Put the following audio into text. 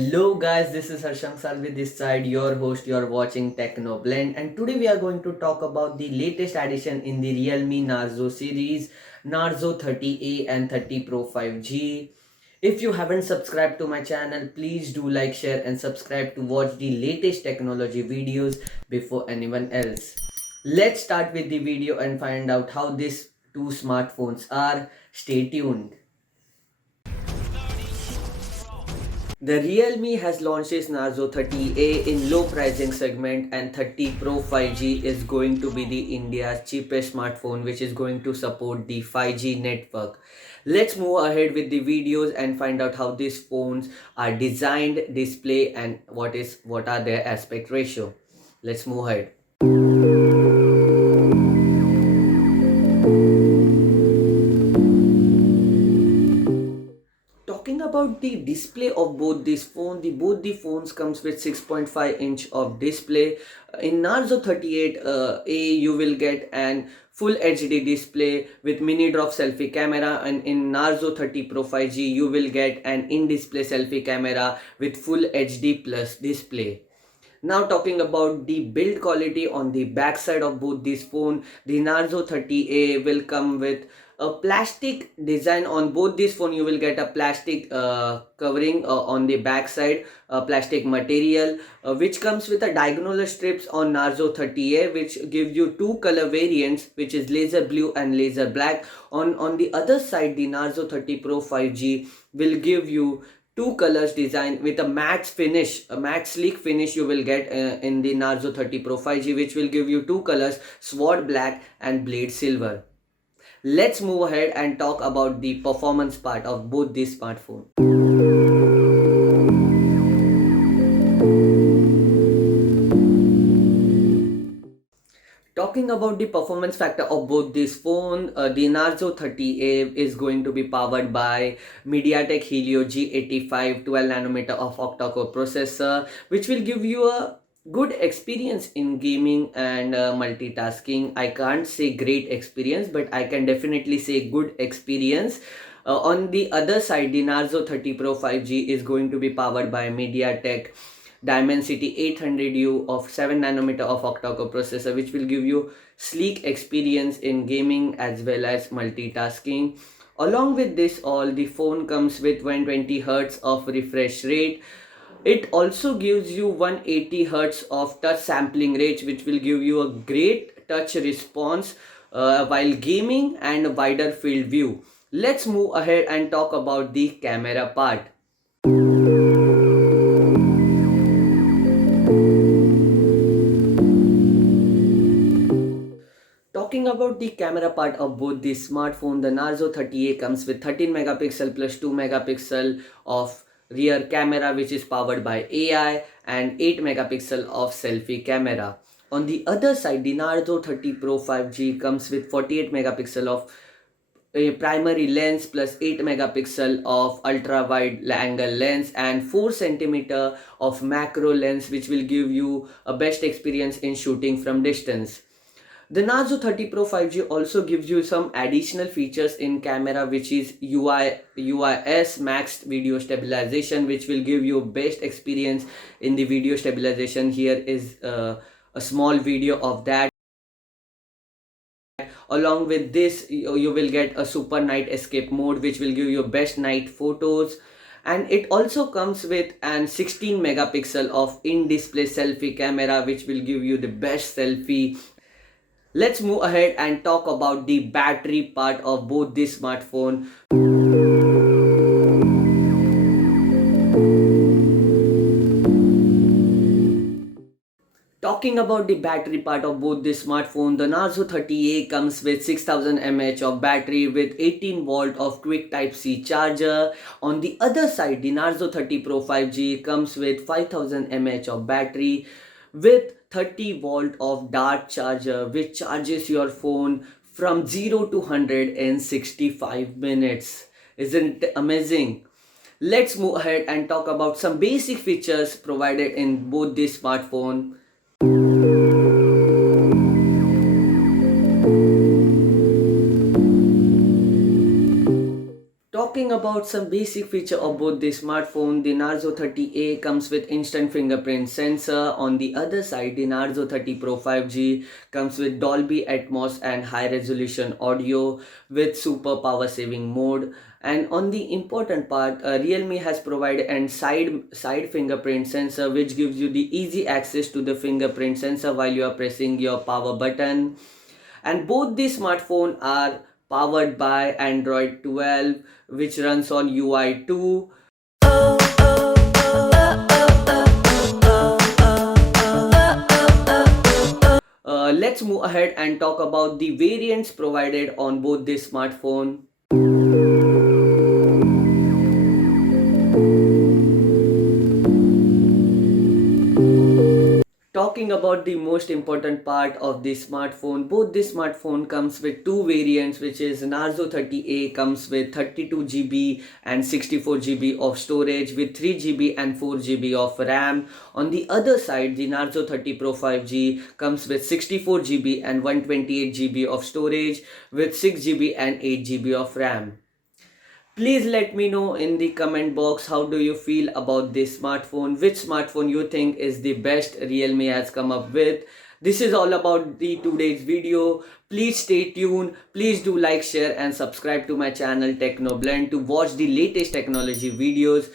Hello guys, this is Harshang Salvi this side, your host. You are watching Techno Blend, and today we are going to talk about the latest addition in the Realme Narzo series, Narzo 30A and 30 Pro 5G. If you haven't subscribed to my channel, please do like, share and subscribe to watch the latest technology videos before anyone else. Let's start with the video and find out how these two smartphones are. Stay tuned. The Realme has launched its Narzo 30A in low pricing segment, and 30 Pro 5G is going to be the India's cheapest smartphone which is going to support the 5G network. Let's move ahead with the videos and find out how these phones are designed, display and what are their aspect ratio. Let's move ahead. Talking about the display of both these phones, both the phones comes with 6.5-inch of display. In Narzo 38A, you will get an full HD display with mini drop selfie camera, and in Narzo 30 Pro 5G, you will get an in-display selfie camera with full HD plus display. Now talking about the build quality on the back side of both these phone, the Narzo 30A will come with a plastic design on both these phone. You will get a plastic covering on the back side, plastic material, which comes with a diagonal strips on Narzo 30A, which gives you two color variants, which is laser blue and laser black. On the other side, the Narzo 30 Pro 5G will give you two colors design with a matte finish, a matte sleek finish you will get in the Narzo 30 Pro 5G, which will give you two colors, sword black and blade silver. Let's move ahead and talk about the performance part of both these smartphones. Talking about the performance factor of both this phone, the Narzo 30A is going to be powered by MediaTek Helio G85 12nm of octa-core processor, which will give you a good experience in gaming and multitasking. I can't say great experience, but I can definitely say good experience. On the other side, the Narzo 30 Pro 5G is going to be powered by MediaTek Dimensity 800U of 7nm of octa-core processor, which will give you sleek experience in gaming as well as multitasking. Along with this all, the phone comes with 120Hz of refresh rate. It also gives you 180Hz of touch sampling rate, which will give you a great touch response while gaming and wider field view. Let's move ahead and talk about the camera part. Talking about the camera part of both the smartphone, the Narzo 30A comes with 13 megapixel plus 2 megapixel of rear camera, which is powered by AI, and 8 megapixel of selfie camera. On the other side, the Narzo 30 Pro 5G comes with 48 megapixel of a primary lens plus 8 megapixel of ultra wide angle lens and 4 centimeter of macro lens, which will give you a best experience in shooting from distance. The Narzo 30 Pro 5G also gives you some additional features in camera, which is UIS Max video stabilization, which will give you best experience in the video stabilization. Here is a small video of that. Along with this, you will get a super night escape mode, which will give you best night photos. And it also comes with an 16 megapixel of in-display selfie camera, which will give you the best selfie. Let's move ahead and talk about the battery part of both this smartphone. Talking about the battery part of both this smartphone, the Narzo 30A comes with 6000 mAh of battery with 18 volt of quick type C charger. On the other side, the Narzo 30 Pro 5G comes with 5000 mAh of battery with 30 volt of dart charger, which charges your phone from 0 to 100 in 65 minutes. Isn't it amazing? Let's move ahead and talk about some basic features provided in both this smartphone. Talking Talking about some basic feature of both the smartphone, the Narzo 30A comes with instant fingerprint sensor. On the other side, the Narzo 30 Pro 5G comes with Dolby Atmos and high resolution audio with super power saving mode. And on the important part, Realme has provided an side fingerprint sensor which gives you the easy access to the fingerprint sensor while you are pressing your power button. And both the smartphone are powered by Android 12 which runs on UI 2. Let's move ahead and talk about the variants provided on both the smartphone. Talking about the most important part of the smartphone, both the smartphone comes with two variants, which is Narzo 30A comes with 32GB and 64GB of storage with 3GB and 4GB of RAM. On the other side, the Narzo 30 Pro 5G comes with 64GB and 128GB of storage with 6GB and 8GB of RAM. Please let me know in the comment box how do you feel about this smartphone, which smartphone you think is the best Realme has come up with. This is all about the today's video. Please stay tuned. Please do like, share and subscribe to my channel Techno Blend to watch the latest technology videos.